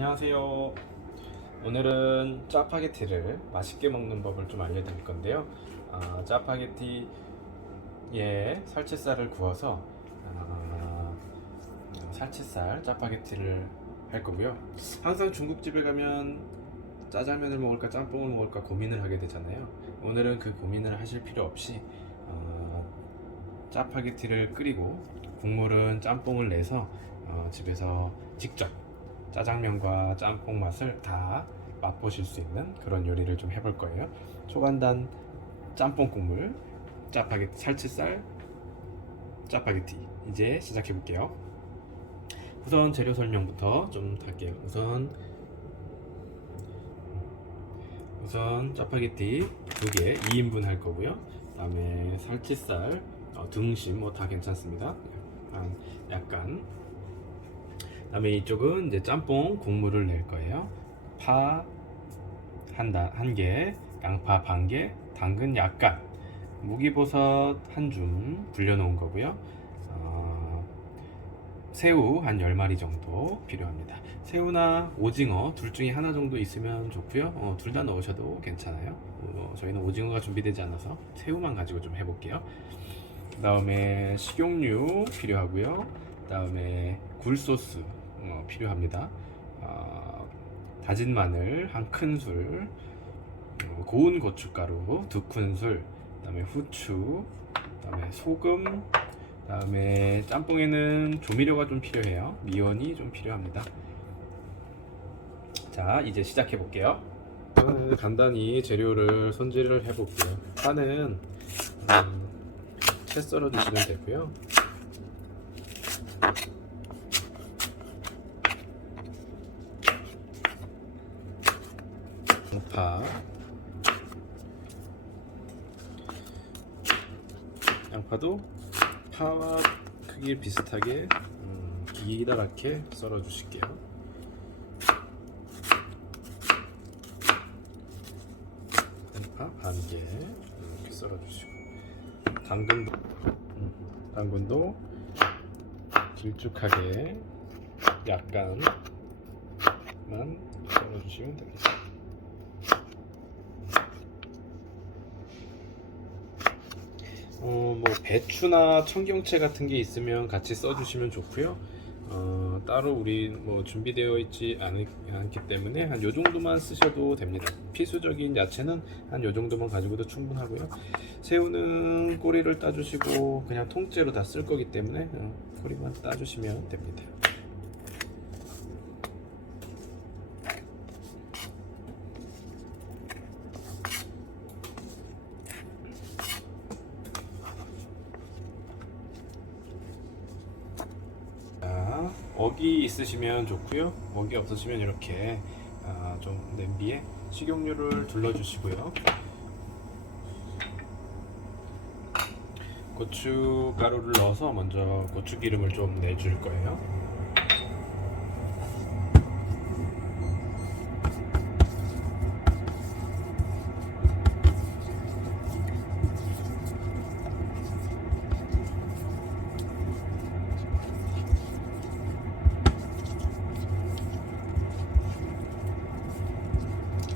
안녕하세요. 오늘은 짜파게티를 맛있게 먹는 법을 좀 알려드릴 건데요. 짜파게티에 살치살을 구워서 살치살 짜파게티를 할 거고요. 항상 중국집에 가면 짜장면을 먹을까 짬뽕을 먹을까 고민을 하게 되잖아요. 오늘은 그 고민을 하실 필요 없이 짜파게티를 끓이고 국물은 짬뽕을 내서 집에서 직접 짜장면과 짬뽕 맛을 다 맛보실 수 있는 그런 요리를 좀 해볼 거예요. 초간단 짬뽕 국물 짜파게티 살치살 짜파게티 이제 시작해 볼게요. 우선 재료 설명부터 좀 할게요. 우선 짜파게티 2개 2인분 할 거고요. 그다음에 살치살 등심 뭐 다 괜찮습니다. 약간 그다음에 이쪽은 이제 짬뽕 국물을 낼 거예요. 파 한 개, 양파 반 개, 당근 약간, 무기버섯 한 줌 불려놓은 거고요. 새우 한 10마리 정도 필요합니다. 새우나 오징어 둘 중에 하나 정도 있으면 좋고요. 둘 다 넣으셔도 괜찮아요. 저희는 오징어가 준비되지 않아서 새우만 가지고 좀 해볼게요. 그 다음에 식용유 필요하고요. 그 다음에 굴소스 필요합니다. 다진 마늘 한 큰술, 고운 고춧가루 2큰술, 그 다음에 후추, 그 다음에 소금, 그 다음에 짬뽕에는 조미료가 좀 필요해요. 미원이 좀 필요합니다. 자, 이제 시작해 볼게요. 간단히 재료를 손질을 해 볼게요. 파는 채 썰어 주시면 되고요. 양파도 파와 크기 비슷하게 기다랗게 썰어 주실게요. 양파 반개 이렇게 썰어 주시고, 당근도 길쭉하게 약간만 썰어 주시면 되겠습니다. 뭐 배추나 청경채 같은 게 있으면 같이 써주시면 좋고요. 따로 우리 뭐 준비되어 있지 않기 때문에 한 요 정도만 쓰셔도 됩니다. 필수적인 야채는 한 요 정도만 가지고도 충분하고요. 새우는 꼬리를 따주시고 그냥 통째로 다 쓸 거기 때문에 꼬리만 따주시면 됩니다. 어기 있으시면 좋고요. 어기 없으시면 이렇게 좀 냄비에 식용유를 둘러주시고요. 고춧가루를 넣어서 먼저 고추기름을 좀 내줄 거예요.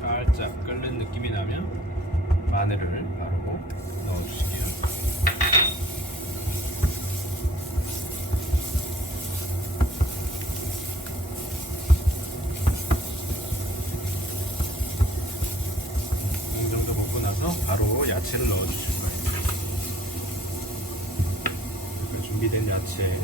살짝 끓는 느낌이 나면 마늘을 바로 넣어주실게요. 이 정도 먹고 나서 바로 야채를 넣어주실 거예요. 준비된 야채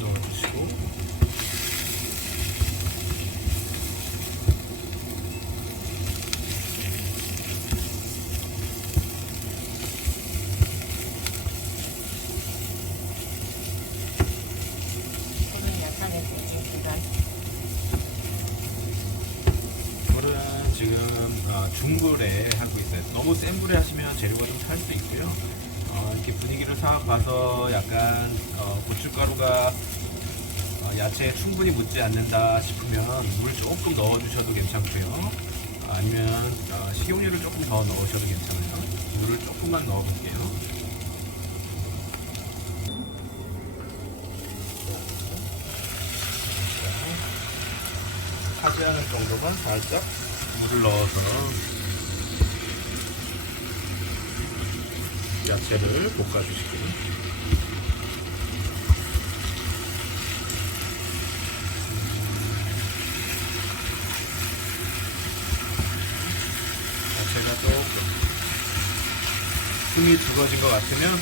넣어주시고, 이거는 지금 중불에 하고 있어요. 너무 센 불에 하시면 재료가 좀 탈 수 있고요. 이렇게 분위기를 싹 봐서 약간 고춧가루가 야채에 충분히 묻지 않는다 싶으면 물 조금 넣어주셔도 괜찮고요. 아니면 식용유를 조금 더 넣으셔도 괜찮아요. 물을 조금만 넣어볼게요. 타지 않을 정도만 살짝 물을 넣어서 야채를 볶아주시고요. 야채가 조금 숨이 죽어진 것 같으면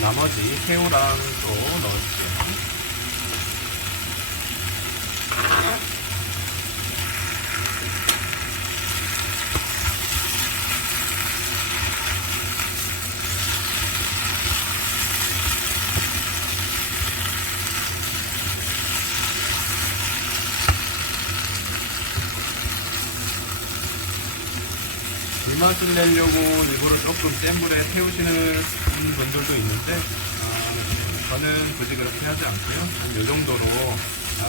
나머지 새우랑 또 넣어줄게요. 불맛을 내려고 일부러 조금 센 불에 태우시는 분들도 있는데 저는 굳이 그렇게 하지 않고요. 한 이 정도로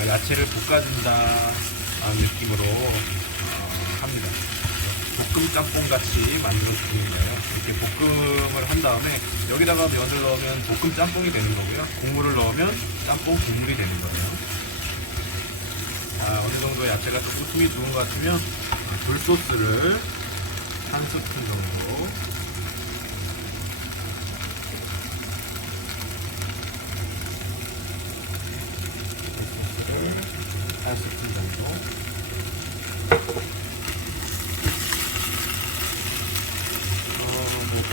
야채를 볶아준다 느낌으로 합니다. 볶음 짬뽕 같이 만들어 주는 거예요. 이렇게 볶음을 한 다음에 여기다가 면을 넣으면 볶음 짬뽕이 되는 거고요. 국물을 넣으면 짬뽕 국물이 되는 거예요. 어느 정도 야채가 조금 숨이 죽은 것 같으면 굴소스를 한 스푼 정도, 굴소스를 한 스푼 정도.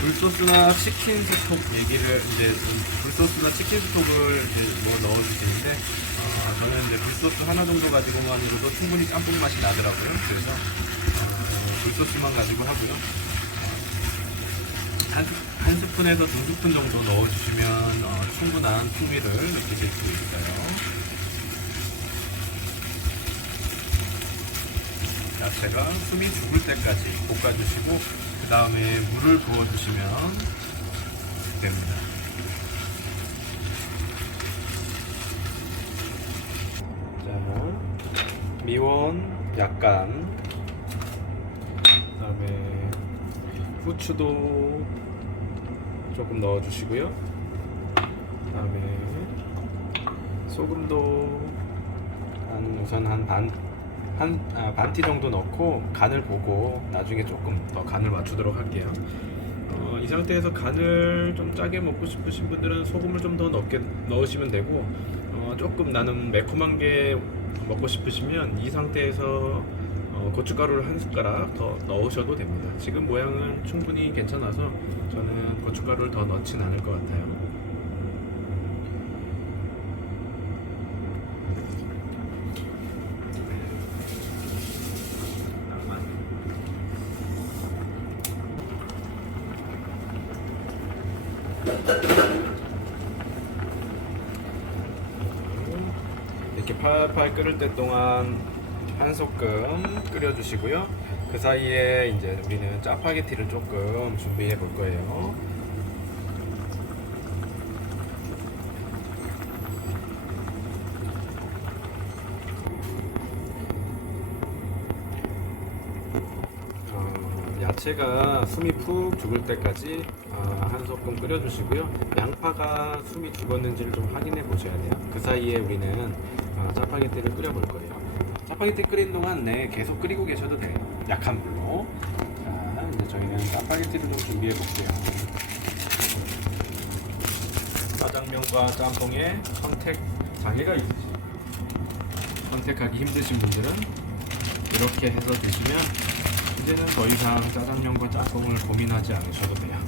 굴소스나 치킨 스톡 얘기를 이제 굴소스나 치킨 스톡을 이제 뭐 넣어주시는데 저는 이제 굴소스 하나 정도 가지고만으로도 충분히 짬뽕 맛이 나더라고요. 그래서 굴소스만 가지고 하고요. 한 스푼에서 두 스푼 정도 넣어주시면 충분한 풍미를 느끼실 수 있어요. 야채가 숨이 죽을 때까지 볶아주시고 그 다음에 물을 부어주시면 됩니다. 자, 미원 약간, 그 다음에 후추도 조금 넣어주시고요. 그 다음에 소금도 우선 반티 정도 넣고 간을 보고 나중에 조금 더 간을 맞추도록 할게요. 이 상태에서 간을 좀 짜게 먹고 싶으신 분들은 소금을 좀 더 넣으시면 되고 조금 나는 매콤한 게 먹고 싶으시면 이 상태에서 고춧가루를 한 숟가락 더 넣으셔도 됩니다. 지금 모양은 충분히 괜찮아서 저는 고춧가루를 더 넣진 않을 것 같아요. 이렇게 팔팔 끓을 때 동안 한 소끔 끓여주시고요. 그 사이에 이제 우리는 짜파게티를 조금 준비해 볼 거예요. 야채가 숨이 푹 죽을 때까지 한 소끔 끓여주시고요. 양파가 숨이 죽었는지를 좀 확인해 보셔야 돼요. 그 사이에 우리는 짜파게티를 끓여 볼 거예요. 짜파게티 끓인 동안 계속 끓이고 계셔도 돼요. 약한 불로. 자, 이제 저희는 짜파게티를 좀 준비해 볼게요. 짜장면과 짬뽕에 선택 장애가 있으신, 선택하기 힘드신 분들은 이렇게 해서 드시면 이제는 더 이상 짜장면과 짬뽕을 고민하지 않으셔도 돼요.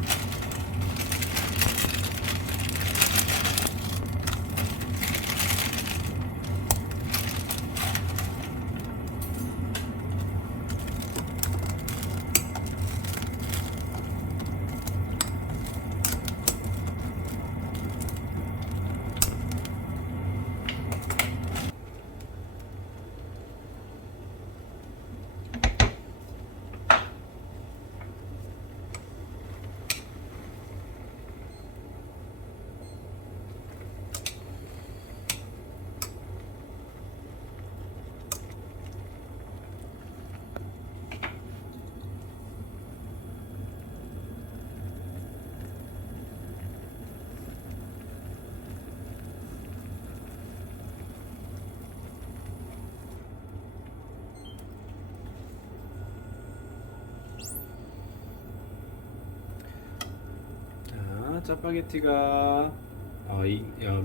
짜파게티가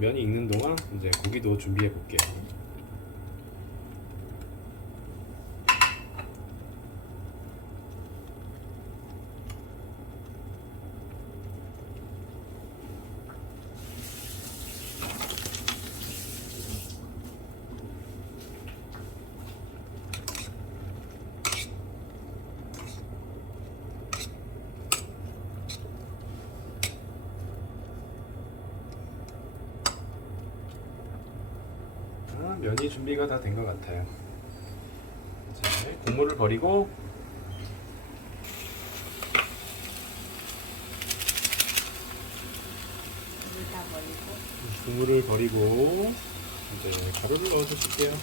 면이 익는 동안 이제 고기도 준비해 볼게요. 면이 준비가 다 된 것 같아요. 이제 국물을 버리고 물 다 버리고. 국물을 버리고 이제 가루를 넣어 주실게요.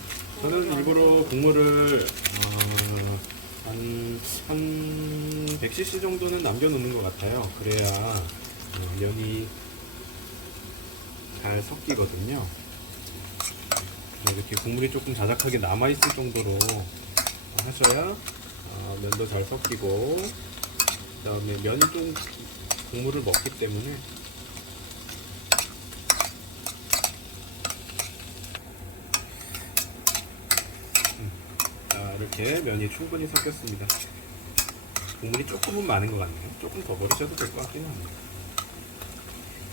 저는 일부러 국물을 한 100cc 정도는 남겨 놓는 것 같아요. 그래야 면이 잘 섞이거든요. 이렇게 국물이 조금 자작하게 남아 있을 정도로 하셔야 면도 잘 섞이고, 그다음에 면이 좀 국물을 먹기 때문에 이렇게 면이 충분히 섞였습니다. 국물이 조금은 많은 것 같네요. 조금 더 버리셔도 될 것 같기는 합니다.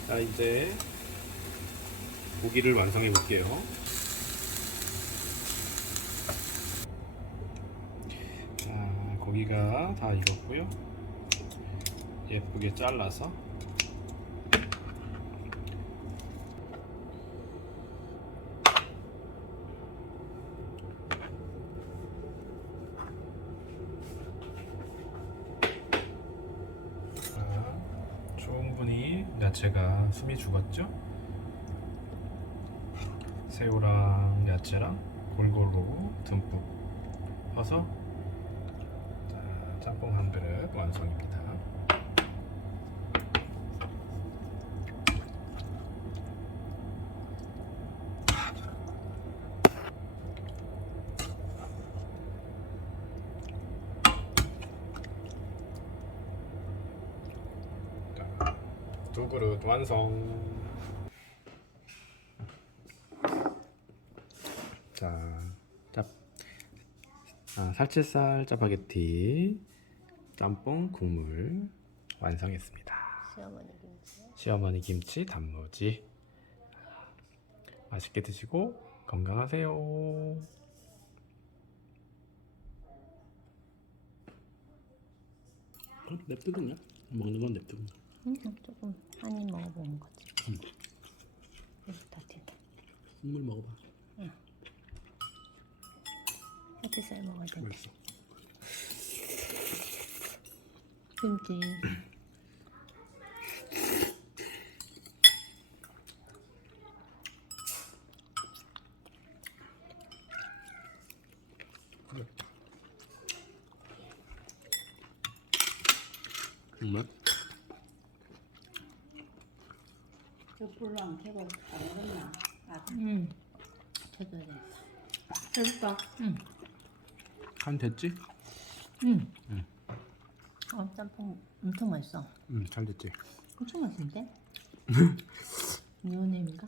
자, 이제 고기를 완성해 볼게요. 자, 고기가 다 익었고요. 예쁘게 잘라서 충분히 야채가 숨이 죽었죠? 새우랑 야채랑 골고루 듬뿍 퍼서 짬뽕 한 그릇 완성입니다. 두 그릇 완성. 자, 살치살 짜파게티 짬뽕 국물 완성했습니다. 시어머니 김치. 시어머니 김치 단무지. 맛있게 드시고 건강하세요. 냅두는 거야? 먹는 건 냅두는 거야? 조금 한 입 먹어보는 거지. 이거 다 튀겨. 국물 먹어봐. 살치살 먹어야 돼. 맛있어. 김치. 정말? 저 불로 안 켜고 안 익었나? 켜줘야 되겠다. 해볼까? 간 됐지? 짬뽕 엄청 맛있어. 잘 됐지. 엄청 맛있는데? 미호님인가?